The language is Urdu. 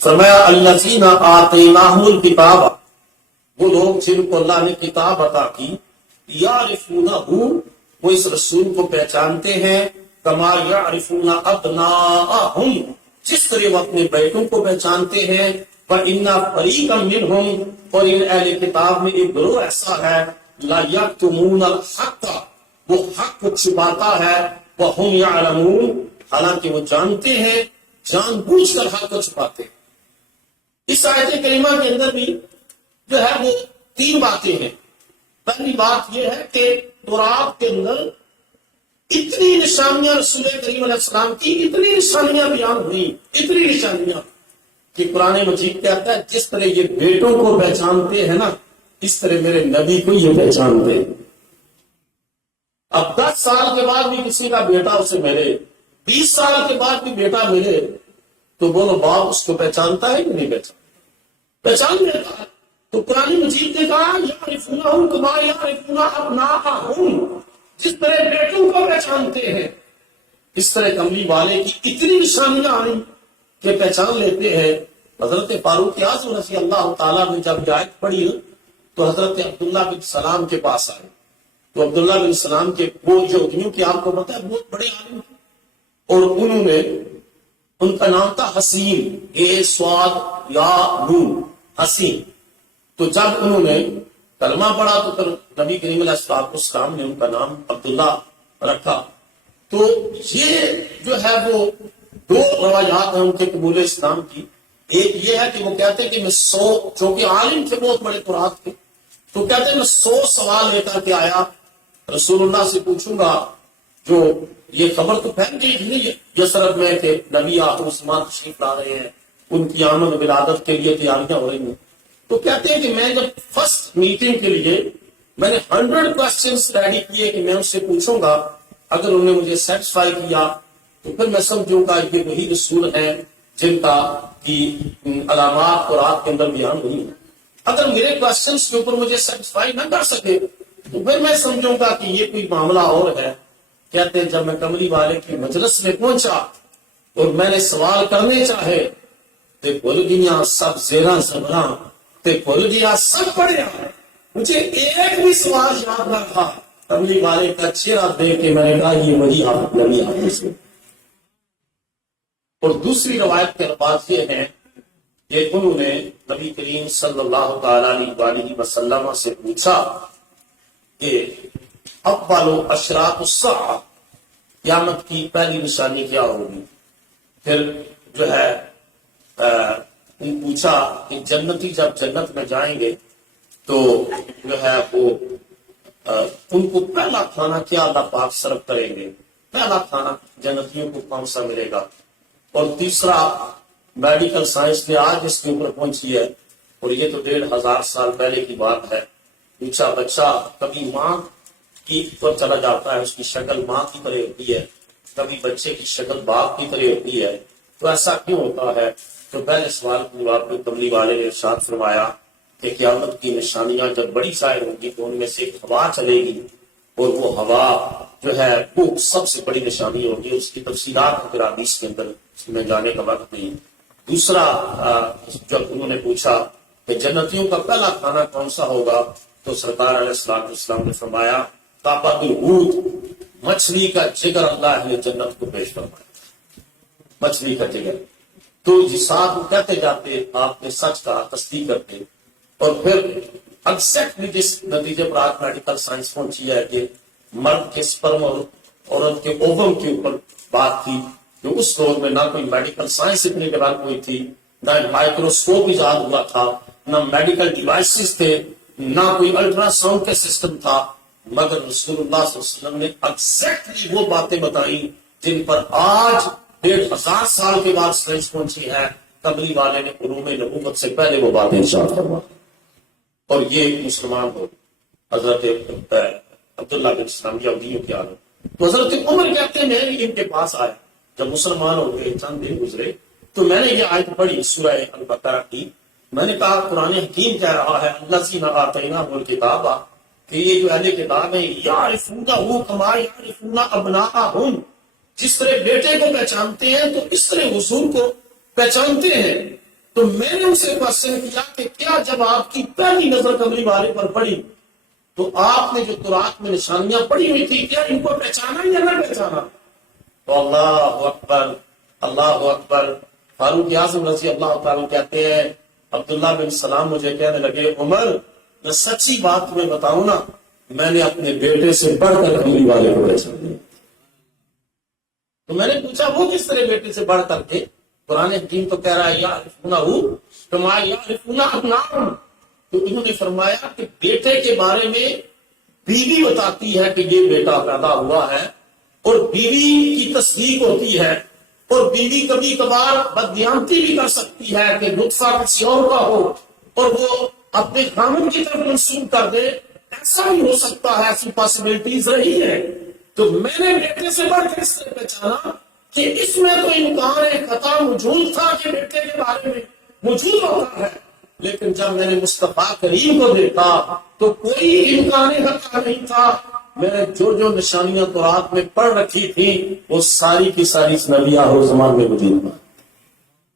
فرمایا الذین آتیناہم الکتاب، وہ لوگ جن کو اللہ نے کتاب عطا کی، یعرفونہ، وہ اس رسول کو پہچانتے ہیں، کما یعرفون ابناءہم، جس طرح وہ اپنے بیٹوں کو پہچانتے ہیں، وَإِنَّ فَرِيقًا مِّنْهُمْ، اور ان اہل کتاب میں ایک گروہ ایسا ہے، لا یکتمون الحق، وہ حق کو چھپاتا ہے، وَهُمْ يَعْلَمُونَ، حالانکہ وہ جانتے ہیں، جان بوجھ کر حق کو چھپاتے ہیں۔ اس آیت کریمہ کے اندر بھی جو ہے وہ تین باتیں ہیں۔ پہلی بات یہ ہے کہ تورات کے اندر اتنی نشانیاں رسول کریم علیہ السلام کی، اتنی نشانیاں بیان ہوئی، اتنی نشانیاں کہ قرآن مجید کہتا ہے جس طرح یہ بیٹوں کو پہچانتے ہیں نا، اس طرح میرے نبی کو یہ پہچانتے ہیں۔ اب 10 سال کے بعد بھی کسی کا بیٹا اسے ملے، 20 سال کے بعد بھی بیٹا ملے، تو بولو باپ اس کو پہچانتا ہے کہ نہیں پہچانتا؟ پہچان لیتا ہے۔ تو قرآن مجید نے کہا یعرفونہم کما یعرفون ابناءہم، جس طرح بیٹوں کو پہچانتے ہیں اس طرح کملی والے کی اتنی نشانیاں آئی کہ پہچان لیتے ہیں۔ حضرت فاروق اعظم رضی اللہ تعالیٰ نے جب یہ آیت پڑھی تو حضرت عبداللہ بن سلام کے پاس آئے، تو عبداللہ بن سلام کے وہ یہودیوں کی آپ کو پتہ ہے بہت بڑے عالم تھے، اور انہوں نے، ان کا نام تھا حسین، اے سواد یا نون، حسین۔ تو جب انہوں نے کلمہ پڑھا تو پھر نبی کریم علیہ السلام نے ان کا نام عبداللہ رکھا۔ تو یہ جو ہے وہ دو روایات ہیں ان کے قبول اسلام کی۔ ایک یہ ہے کہ وہ کہتے ہیں کہ میں 100، جو کہ عالم تھے بہت بڑے قرآن کے، تو کہتے ہیں میں 100 سوال لے کر کے آیا، رسول اللہ سے پوچھوں گا، جو یہ خبر تو پھیل گئی تھی یثرب میں کہ نبی آخر الزمان تشریف لا رہے ہیں، ان کی آمد و ولادت کے لیے تیاریاں ہو رہی ہیں۔ تو کہتے ہیں کہ میں جب فرسٹ میٹنگ کے لیے میں نے 100 کوسچنز ریڈی کیے کہ میں ان سے پوچھوں گا، اگر انہوں نے مجھے سیٹسفائی کیا تو پھر میں سمجھوں گا یہ وہی رسول ہیں جن کا کی علامات قرآن کے اندر بیان ہوئی ہیں۔ اگر میرے کوسچنز کے اوپر مجھے سیٹسفائی نہ کر سکے تو پھر میں سمجھوں گا کہ یہ کوئی معاملہ اور ہے۔ کہتے ہیں جب میں کملی والے کی مجلس میں پہنچا اور میں نے سوال کرنے چاہے تے بھول گیا سب زیراں زبراں، تے بھول گیا سب پڑھیا، مجھے ایک بھی سوال یاد نہ تھا۔ کملی والے کا چہرہ دیکھ کے میں نے کہا یہ وہی نبی حافظ ہے۔ اور دوسری روایت کے الفاظ یہ ہیں کہ انہوں نے نبی کریم صلی اللہ تعالی علیہ وسلم سے پوچھا کہ اول اشراط الساعہ، قیامت کی پہلی نشانی کیا ہوگی؟ پھر جو ہے پوچھا کہ جنتی جب جنت میں جائیں گے تو جو ہے وہ ان کو پہلا کھانا کیا اللہ پاک سرو کریں گے، پہلا کھانا جنتیوں کو کون سا ملے گا؟ اور تیسرا میڈیکل سائنس نے آج اس کے اوپر پہنچی ہے، اور یہ تو 1500 سال پہلے کی بات ہے۔ پوچھا بچہ کبھی ماں کی پر چلا جاتا ہے، اس کی شکل ماں کی طرح ہوتی ہے، کبھی بچے کی شکل باپ کی طرح ہوتی ہے، تو ایسا کیوں ہوتا ہے؟ تو پہلے سوال کی جواب میں کملی والے نے ارشاد فرمایا کہ قیامت کی نشانیاں جب بڑی ظاہر ہوگی تو ان میں سے ایک ہوا چلے گی، اور وہ ہوا جو ہے وہ سب سے بڑی نشانی ہوگی۔ اس کی تفصیلات پھر حدیث کے اندر میں جانے کا وقت نہیں۔ دوسرا جب انہوں نے پوچھا کہ جنتیوں کا پہلا کھانا کون سا ہوگا تو سرکار علیہ السلام نے فرمایا طاقت الحوت، مچھلی کا جگر اللہ نے جنت کو پیش فرمایا، مچھلی کا جگر۔ تو یہ ساتھ کہتے جاتے آپ نے سچ کہا، تصدیق کرتے، اور پھر ایگزیکٹلی جس نتیجے پر آج میڈیکل سائنس پہنچی ہے کہ مرد کے سپرم اور عورت کے اووم کے اوپر بات تھی، جو اس دور میں نہ کوئی میڈیکل سائنس اتنی ڈیولپ ہوئی تھی، نہ مائکروسکوپ ایجاد ہوا تھا، نہ میڈیکل ڈیوائسز تھے، نہ کوئی الٹرا ساؤنڈ کا سسٹم تھا، مگر رسول اللہ صلی اللہ علیہ وسلم نے ایگزیکٹلی وہ باتیں بتائیں جن پر آج 1500 سال کے بعد سائنس پہنچی ہے۔ کملی والے نے علوم نبوت سے پہلے وہ باتیں ارشاد فرمائی، اور یہ مسلمان ہو حضرت عبداللہ بن سلام یہودیوں کے عالم۔ تو حضرت عمر کہتے ہیں میں ان کے پاس آیا جب مسلمان ہو گئے، چند دن گزرے، تو میں نے یہ آیت پڑھی سورہ البقرہ کی۔ میں نے کہا قرآن حکیم کہہ رہا ہے الذین آتیناہم الکتاب، کہ یہ جو اہل کتاب ہیں یعرفونہ کما یعرفون ابناءہم، جس طرح بیٹے کو پہچانتے ہیں تو اس طرح حضور کو پہچانتے ہیں۔ تو میں نے اسے کوشچن کیا کہ کیا جب آپ کی پہلی نظر کملی والے پر پڑی تو آپ نے جو تورات میں نشانیاں پڑی ہوئی تھی کیا ان کو پہچانا یا نہ پہچانا؟ تو اللہ اکبر اللہ اکبر، فاروق اعظم رضی اللہ تعالیٰ کہتے ہیں عبداللہ بن سلام مجھے کہنے لگے عمر میں سچی بات تمہیں بتاؤں نا، میں نے اپنے بیٹے سے بڑھ کر کملی والے کو پہچان لیا۔ تو میں نے پوچھا وہ کس طرح بیٹے سے بڑھ کر کے؟ قرآن حکیم تو کہہ رہا ہے یعرفونہ کما یعرفون ابناءہم، تو انہوں نے فرمایا کہ بیٹے کے بارے میں بیوی بتاتی ہے کہ یہ بیٹا پیدا ہوا ہے، اور بیوی کی تصدیق ہوتی ہے، اور بیوی کبھی کبھار بددیانتی بھی کر سکتی ہے کہ نطفہ کسی اور کا ہو اور وہ اپنے خامن کی طرف منسوب کر دے، ایسا بھی ہو سکتا ہے، ایسی پاسبلٹیز رہی ہے۔ تو میں نے بیٹے سے بڑھ کر اس سے پہچانا کہ اس میں تو امکان خطا موجود تھا کہ بیٹے کے بارے میں موجود ہوتا ہے، لیکن جب میں نے مصطفیٰ کریم کو دیکھا تو کوئی امکان خطا نہیں تھا۔ میں نے جو نشانیاں تورات میں پڑھ رکھی تھی وہ ساری کی ساری اس نبی آخر زمان میں موجود ہیں۔